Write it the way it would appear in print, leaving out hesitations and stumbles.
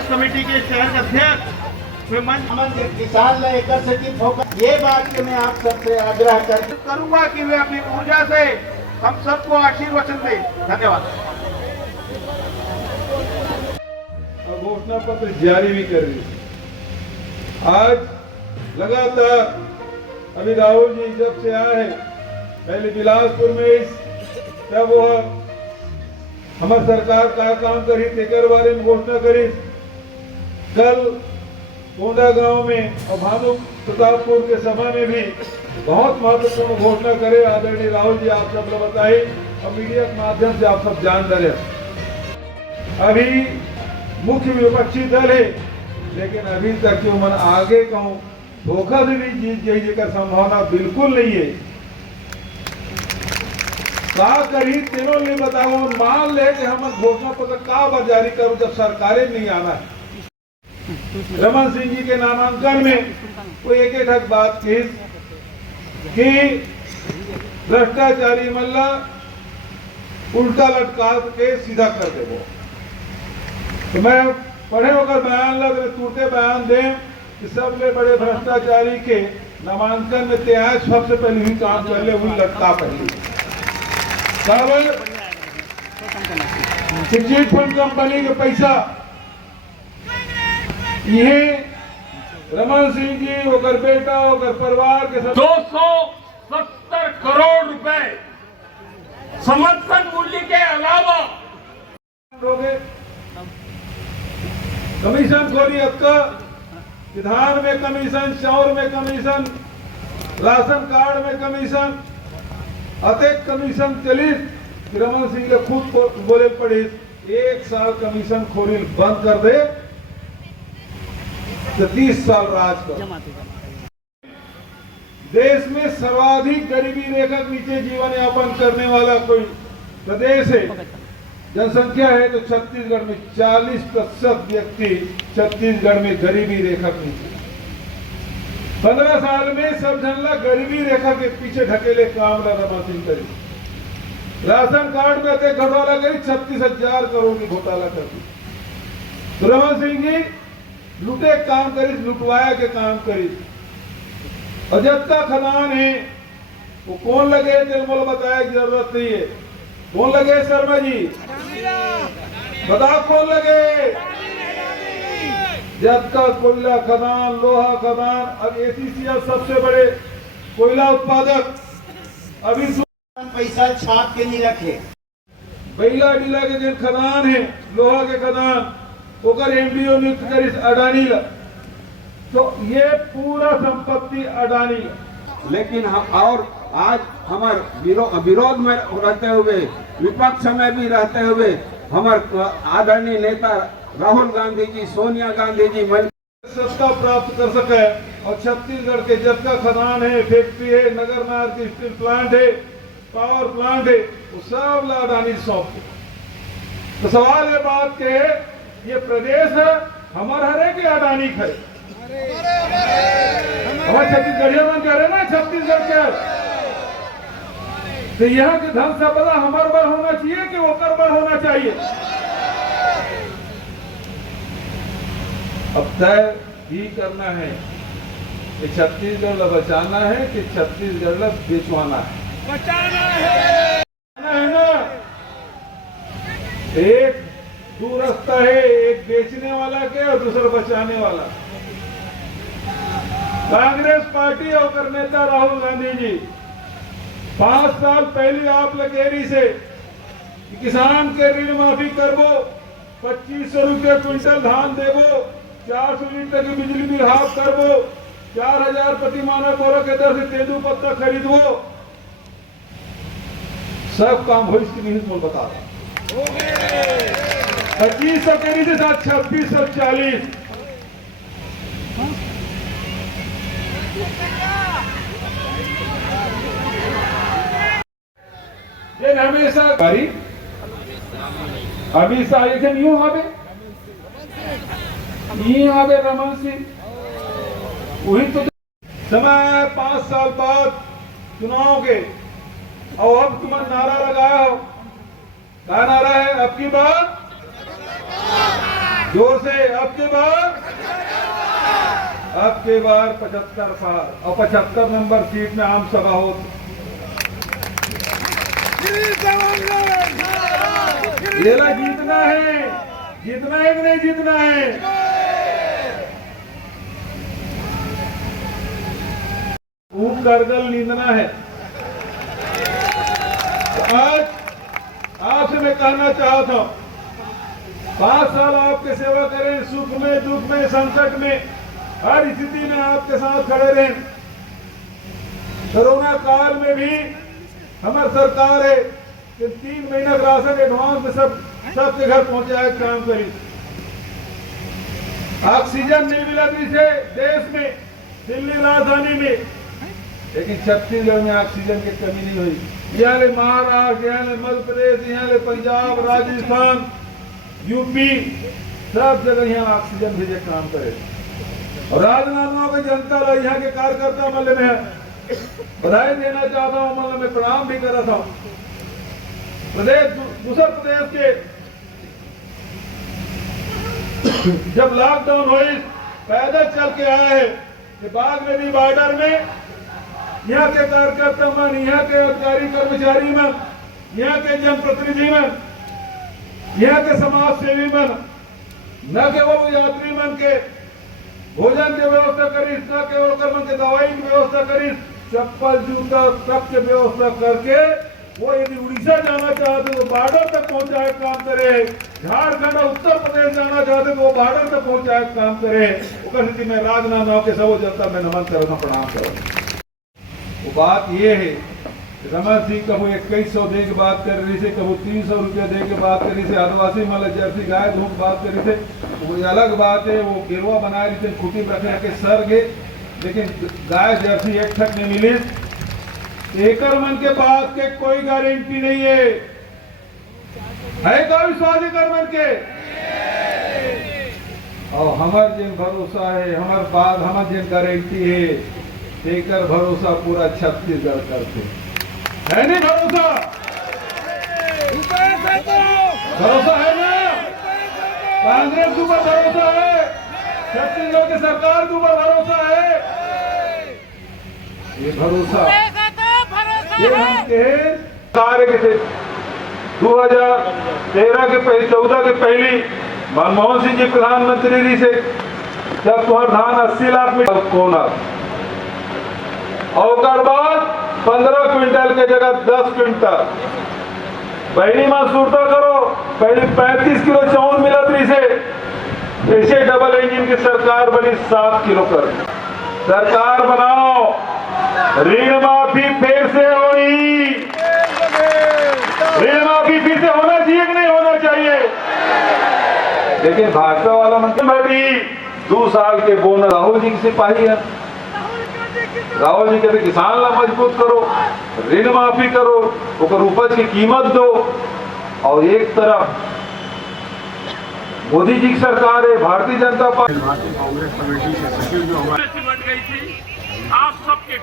Congress committee के शहर अध्यक्ष किसान लेकर ये बात कि मैं आप सबसे आग्रह करूंगा कि वे अपनी ऊर्जा से हम सबको आशीर्वचन दें। धन्यवाद। घोषणा पत्र जारी भी कर रही है। आज लगातार अभी राहुल जी जब से आए हैं, पहले बिलासपुर में तब वो हमारी सरकार का काम करी तेकर बारे में घोषणा करी। कल कोंडा गांव में और भानु प्रतापपुर के सभा में भी बहुत महत्वपूर्ण घोषणा करे आदरणीय राहुल जी, आप सब लोग बताए और मीडिया के माध्यम से आप सब जान रहे। अभी मुख्य विपक्षी दल है, लेकिन अभी तक जो मन आगे कहूं धोखा से भी जीत जाइए का संभावना बिल्कुल नहीं है। का करी तीनों ने बताओ, मान ले कि हम घोषणा पत्र का जारी करूं जब सरकारें नहीं आना है। रमन सिंह जी के नामांकन में वो एक बात की कि भ्रष्टाचारी मल्ला उल्टा लटका के सीधा कर दे। तो मैं पढ़े होकर बयान लग टूटे बयान दें कि सबसे बड़े भ्रष्टाचारी के नामांकन में त्याग सबसे पहले ही काम कर ले हुई लटका पहली चिट फंड कंपनी के पैसा ये रमन सिंह जी होकर बेटा होकर परिवार के 270 करोड़ रुपए समर्थन मूल्य के अलावा कमीशन खोरी आपका धान में कमीशन, चावल में कमीशन, राशन कार्ड में कमीशन, अतेक कमीशन चली। रमन सिंह के खुद बोले पड़े 1 साल कमीशन खोरी बंद कर दे तो 30 साल राज कर। देश में सर्वाधिक गरीबी रेखा के नीचे जीवन यापन करने वाला कोई प्रदेश है, जनसंख्या है तो छत्तीसगढ़ में 40% व्यक्ति छत्तीसगढ़ में गरीबी रेखा के नीचे। 15 साल में सब जनला गरीबी रेखा के पीछे ढकेले काम रमन सिंह करी। राशन कार्ड में अति घोटाला करी, 36,000 करोड़ की घोटाला कर दी। रमन सिंह जी लुटे काम करी, लुटवाया के काम करी। और जब तक खदान है वो कौन लगे तेल बताया की जरूरत नहीं है। कौन लगे शर्मा जी बताओ कौन लगे? जब तक कोयला खदान, लोहा खदान, अब एसीसीएल सबसे बड़े कोयला उत्पादक अभी पैसा छाप के नहीं रखे। बैला डीला के दिन खदान है, लोहा के खदान ओकर एमडीओ नियुक्त करिस अडानी ला, तो ये पूरा संपत्ति अडानी ला। लेकिन हम और आज हमारे विरोध में रहते हुए, विपक्ष में भी रहते हुए हमारे आदरणीय नेता राहुल गांधी जी, सोनिया गांधी जी सत्ता प्राप्त कर सके। और छत्तीसगढ़ के जब खदान है, फैक्ट्री है, नगर मार्ग की स्टील प्लांट है, पावर प्लांट है, वो सब ला अडानी सौंप। तो सवाल ये बात के ये प्रदेश हमारा हरे कि अडानी खरे? हमारे छत्तीसगढ़िया मन कह रहे ना छत्तीसगढ़ के, तो यहाँ की धन संपदा हमारे पर होना चाहिए कि वो कर पर होना चाहिए? अब तय ही करना है कि छत्तीसगढ़ बचाना है कि छत्तीसगढ़ बेचवाना है। बचाना है ना। एक दो रास्ता है, एक बेचने वाला के और दूसरा बचाने वाला। कांग्रेस पार्टी और नेता राहुल गांधी जी 5 साल पहले आप लगेरी से किसान के ऋण माफी करबो, 2500 रुपये क्विंटल धान देवो, 400 लीटर की बिजली बिल हाफ करबो, 4000 प्रति मानक बोरा के दर से तेंदू पत्ता खरीदबो। सब काम हो इसकी नहीं बोल बता रहा। 2500 के नीचे साथ 2640। ये हमेशा बारी अभी साइजन यूं हवे रमन सिंह वही तो समय 5 साल बाद चुनाव के और अब तुम नारा लगाया हो। क्या नारा है? अब की बात जोर से अब के बार 75 पार और 75 नंबर सीट में आम सभा हो। जिला जीतना है कि नहीं जीतना है? ऊप करगल नींदना है। तो आज आपसे मैं कहना चाहता हूं, 5 साल आपके सेवा करें, सुख में दुख में संकट में हर स्थिति में आपके साथ खड़े रहें। कोरोना काल में भी हमारी सरकार है कि 3 महीना का राशन एडवांस में सबके घर पहुंचाए काम करी। ऑक्सीजन नहीं मिला से देश में, दिल्ली राजधानी में, लेकिन छत्तीसगढ़ में ऑक्सीजन की कमी नहीं हुई। यहाँ ले महाराष्ट्र, यहाँ ले मध्य प्रदेश, यहाँ ले पंजाब, राजस्थान, यूपी, सब जगह यहाँ ऑक्सीजन भेजे काम करे। और राजनांदगांव की जनता यहाँ के कार्यकर्ता मल्ले में बधाई देना चाहता हूँ, मतलब मैं प्रणाम भी कर रहा था। दूसरे प्रदेश के जब लॉकडाउन हुई पैदल चल के आए हैं कि बागनदी बॉर्डर में यहाँ के कार्यकर्ता मन, यहाँ के अधिकारी कर्मचारी मन, यहाँ के जनप्रतिनिधि मन, यहाँ के समाज सेवी मन, न केवल यात्री मन के भोजन की व्यवस्था करी, न केवल कर्मन के दवाई की व्यवस्था करी, चप्पल जूता सब की व्यवस्था करके वो यदि उड़ीसा जाना चाहते तो बॉर्डर तक पहुंचाए काम करे, झारखंड और उत्तर प्रदेश जाना चाहते तो वो बॉर्डर तक पहुंचाए काम करे। उपस्थिति में राजनांदगांव के सब जनता में नमन करना, प्रणाम करो। वो बात ये है रमन सिंह कबू 2100 दे के बात कर रही थे, कबू 300 रुपया दे के बात कर रही थे, आदिवासी मतलब जर्सी गाय धूप बात कर रही थे, वो अलग बात है। वो गिरवा बना रही थे, खुटी रखे के सर गए, लेकिन गाय जर्सी एक ठक नहीं मिली। एकर मन के बात के कोई गारंटी नहीं है का विश्वास कर मन के? और हमार जिन भरोसा है, हमार बात हमार जिन गारंटी है, एकर भरोसा पूरा छत्तीसगढ़ करते है। नहीं भरोसा? भरोसा है ना? कांग्रेस के ऊपर भरोसा है, छत्तीसगढ़ की सरकार के ऊपर भरोसा है। ये भरोसा कार्य के थे 2013 के पहले 14 के पहली मनमोहन सिंह जी प्रधानमंत्री जी से जब तुम्हारा धान 80 लाख में कोना और बाद 15 क्विंटल के जगह 10 क्विंटल पहली सूरता करो। पहले 35 किलो चावल मिला थी इसे डबल इंजन की सरकार बनी 7 किलो कर सरकार बनाओ। ऋण माफी फिर से होगी, ऋण माफी फिर से होना चाहिए कि नहीं होना चाहिए? लेकिन भाजपा वाला मंत्री 2 साल के बोनस राहुल जी की सिपाही है। राहुल जी कहते किसान ला मजबूत करो, ऋण माफी करो, ओकर उपज की कीमत दो। और एक तरफ मोदी जी की सरकार है, भारतीय जनता पार्टी कांग्रेस कमेटी के सचिव जो हमारे बन गई थी, आप सबके